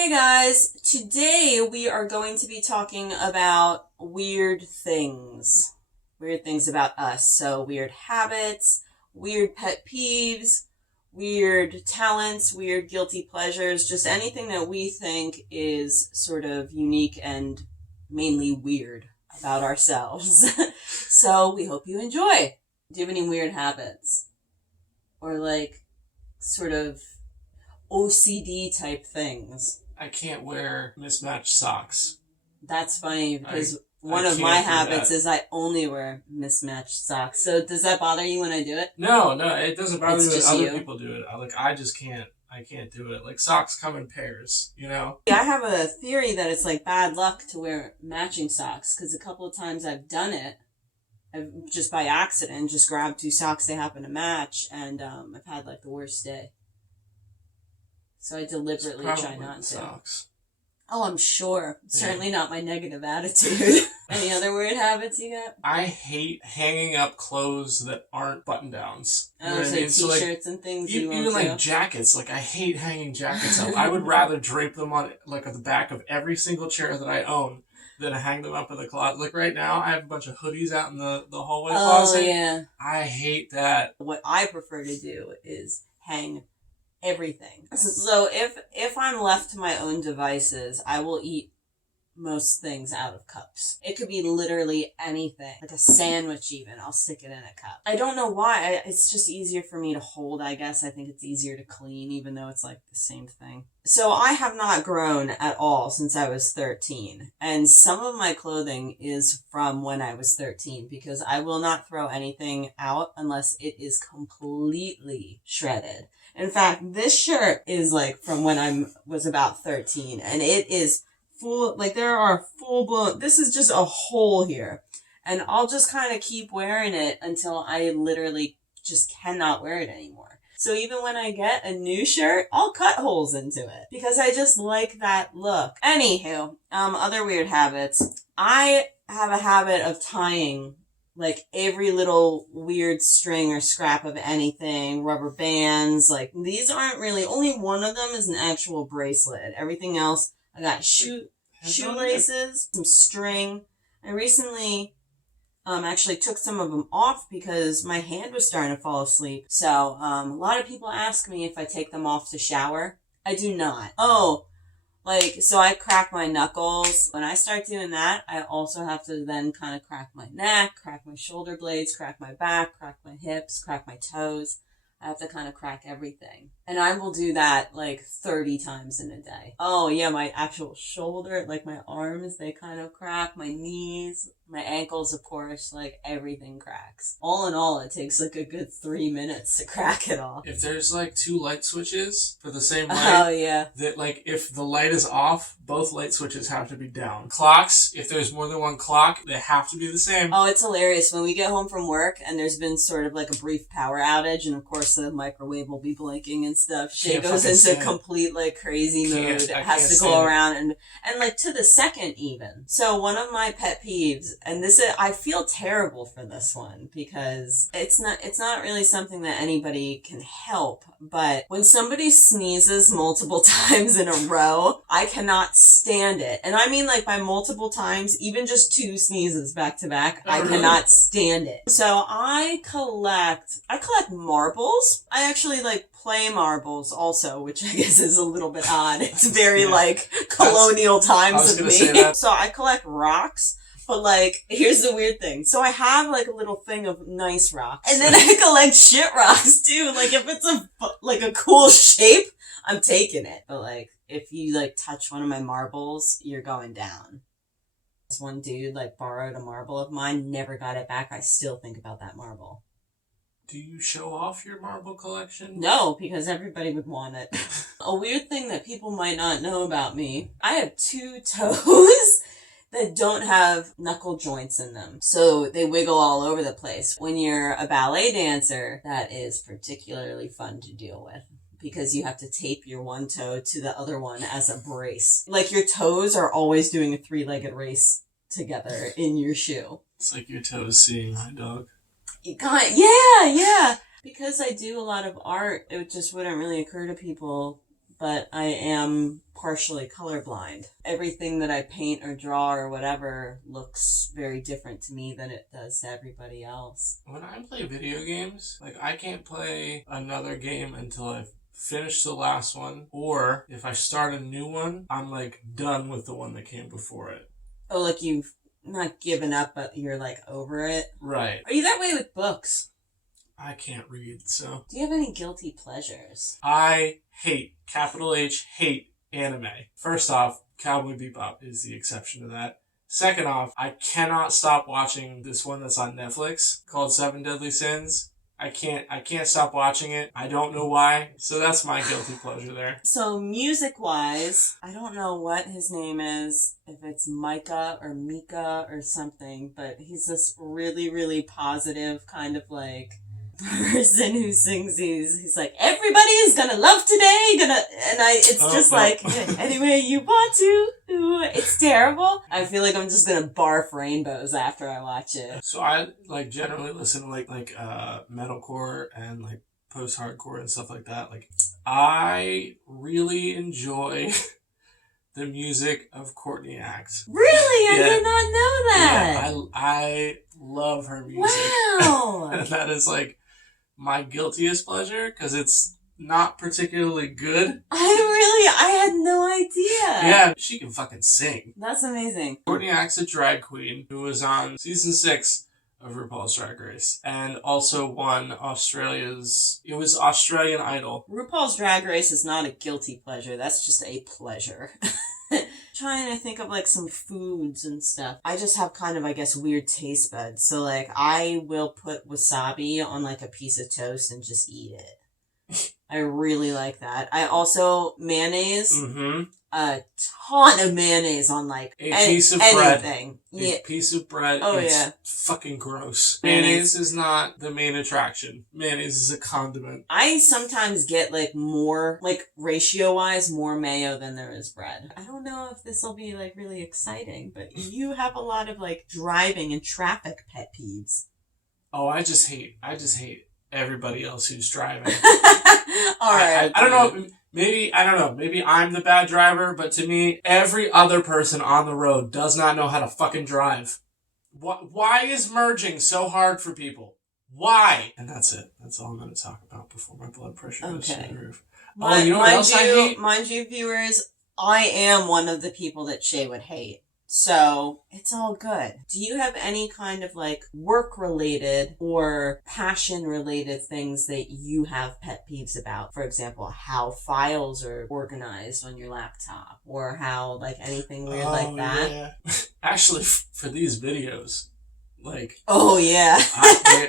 Hey guys, today we are going to be talking about weird things. Weird things about us. So, weird habits, weird pet peeves, weird talents, weird guilty pleasures, just anything that we think is sort of unique and mainly weird about ourselves. So, we hope you enjoy. Do you have any weird habits? Or like sort of OCD type things? I can't wear mismatched socks. That's funny I because I one of my can't do habits that. is I only wear mismatched socks. So does that bother you when I do it? No, it doesn't bother It's me when just other you. people do it. I just can't. I can't do it. Like socks come in pairs, you know. Yeah, I have a theory that it's like bad luck to wear matching socks because a couple of times I've done it, I've just by accident just grabbed two socks they happen to match, and I've had like the worst day. So I It's deliberately try probably not the to. socks. Oh, I'm sure. Yeah. Certainly not my negative attitude. Any other weird habits you got? I hate hanging up clothes that aren't button downs. You know Oh, what I so mean? So like t-shirts and things you even won't like do? jackets. Like I hate hanging jackets up. I would rather drape them on like at the back of every single chair that I own than hang them up in the closet. Like right now, I have a bunch of hoodies out in the hallway Oh, closet. yeah. I hate that. What I prefer to do is hang everything. So if I'm left to my own devices, I will eat most things out of cups. It could be literally anything, like a sandwich even. I'll stick it in a cup. I don't know why. It's just easier for me to hold, I guess. I think it's easier to clean, even though it's like the same thing. So I have not grown at all since I was 13. And some of my clothing is from when I was 13 because I will not throw anything out unless it is completely shredded. In fact, this shirt is like from when I was about 13 and it is full, like there are full blown, this is just a hole here. And I'll just kind of keep wearing it until I literally just cannot wear it anymore. So even when I get a new shirt, I'll cut holes into it because I just like that look. Anywho, other weird habits. I have a habit of tying like every little weird string or scrap of anything, rubber bands, like these aren't really, only one of them is an actual bracelet. Everything else I got Headband either. shoelaces, some string. I recently actually took some of them off because my hand was starting to fall asleep. So a lot of people ask me if I take them off to shower. I do not. Oh, like, so I crack my knuckles. When I start doing that, I also have to then kind of crack my neck, crack my shoulder blades, crack my back, crack my hips, crack my toes. I have to kind of crack everything. And I will do that like 30 times in a day. Oh, yeah, my actual shoulder, like my arms, they kind of crack. My knees, my ankles, of course, like everything cracks. All in all, it takes like a good 3 minutes to crack it all. If there's like two light switches for the same Oh, light, yeah. that like if the light is off, both light switches have to be down. Clocks, if there's more than one clock, they have to be the same. Oh, it's hilarious. When we get home from work and there's been sort of like a brief power outage, and of course the microwave will be blinking and stuff. Shea Can't goes fucking into stand it. complete like crazy Can't mode. I Has can't to go stand it. around and like to the second even. So one of my pet peeves, and this is, I feel terrible for this one because it's not really something that anybody can help. But when somebody sneezes multiple times in a row, I cannot stand it. And I mean like by multiple times, even just two sneezes back to back, Oh, I really? cannot stand it. So I collect marbles. I actually like play marbles also, which I guess is a little bit odd. It's very Yeah. like colonial I times was of gonna me. say that. So I collect rocks. But like, here's the weird thing. So I have like a little thing of nice rocks, and then I collect shit rocks too. Like if it's a cool shape, I'm taking it. But like, if you like touch one of my marbles, you're going down. This one dude like borrowed a marble of mine, never got it back. I still think about that marble. Do you show off your marble collection? No, because everybody would want it. A weird thing that people might not know about me, I have two toes that don't have knuckle joints in them. So they wiggle all over the place. When you're a ballet dancer, that is particularly fun to deal with because you have to tape your one toe to the other one as a brace. Like your toes are always doing a three-legged race together in your shoe. It's like your toes seeing my dog. Yeah. Because I do a lot of art, it just wouldn't really occur to people but I am partially colorblind. Everything that I paint or draw or whatever looks very different to me than it does to everybody else. When I play video games, like, I can't play another game until I've finished the last one, or if I start a new one, I'm, like, done with the one that came before it. Oh, like you've not given up, but you're, like, over it? Right. Are you that way with books? I can't read, so... Do you have any guilty pleasures? I hate, capital H, hate anime. First off, Cowboy Bebop is the exception to that. Second off, I cannot stop watching this one that's on Netflix called Seven Deadly Sins. I can't stop watching it. I don't know why. So that's my guilty pleasure there. So music-wise, I don't know what his name is, if it's Micah or Mika or something, but he's this really, really positive kind of like person who sings these. He's like, everybody is gonna love today, any way you want to. It's terrible. I feel like I'm just gonna barf rainbows after I watch it. So I like generally listen to like metalcore and like post-hardcore and stuff like that. Like, I really enjoy the music of Courtney Act. Really? I did not know that. Yeah, I love her music. Wow. And that is like my guiltiest pleasure because it's not particularly good. I had no idea. Yeah, she can fucking sing. That's amazing. Courtney Act's a drag queen who was on season 6 of RuPaul's Drag Race and also won Australian Idol. RuPaul's Drag Race is not a guilty pleasure. That's just a pleasure. Trying to think of like some foods and stuff. I just have kind of, I guess, weird taste buds. So like I will put wasabi on like a piece of toast and just eat it. I really like that. I also mayonnaise. Mm-hmm. A ton of mayonnaise on like piece of anything. Bread. A piece of bread. Oh, it's yeah. Fucking gross. Mayonnaise is not the main attraction. Mayonnaise is a condiment. I sometimes get like more, like ratio wise, more mayo than there is bread. I don't know if this will be like really exciting, but you have a lot of like driving and traffic pet peeves. Oh, I just hate everybody else who's driving. All right. I don't know. Maybe I'm the bad driver, but to me, every other person on the road does not know how to fucking drive. Why is merging so hard for people? Why? And that's it. That's all I'm going to talk about before my blood pressure goes through the roof. You know what else I hate? Mind you, viewers, I am one of the people that Shea would hate. So, it's all good. Do you have any kind of like work-related or passion-related things that you have pet peeves about? For example, how files are organized on your laptop or how like anything weird like that? Yeah. Actually, for these videos, like... Oh, yeah.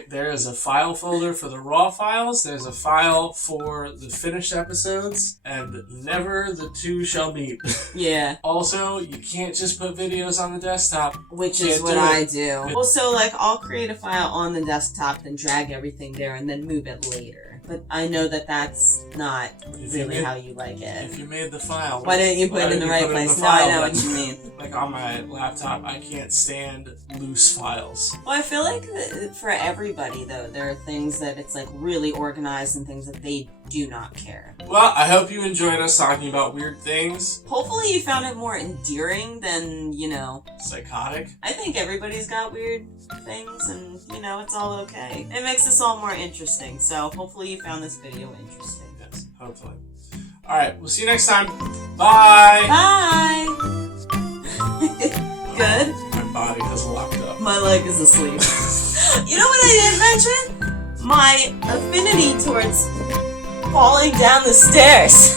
there is a file folder for the raw files, there's a file for the finished episodes, and never the two shall meet. Yeah. Also, you can't just put videos on the desktop. Which is what I do. Well, so like, I'll create a file on the desktop, then drag everything there, and then move it later. But I know that that's not really how you like it. If you made the file... Why didn't you put it in the right place? Now I know what you mean. Like on my laptop, I can't stand loose files. Well, I feel like for everybody, though, there are things that it's like really organized and things that they do not care. Well, I hope you enjoyed us talking about weird things. Hopefully you found it more endearing than, psychotic. I think everybody's got weird things and, it's all okay. It makes us all more interesting. So hopefully you found this video interesting. Yes, hopefully. Alright, we'll see you next time. Bye! Bye! Good? My body has locked up. My leg is asleep. You know what I didn't mention? My affinity towards falling down the stairs.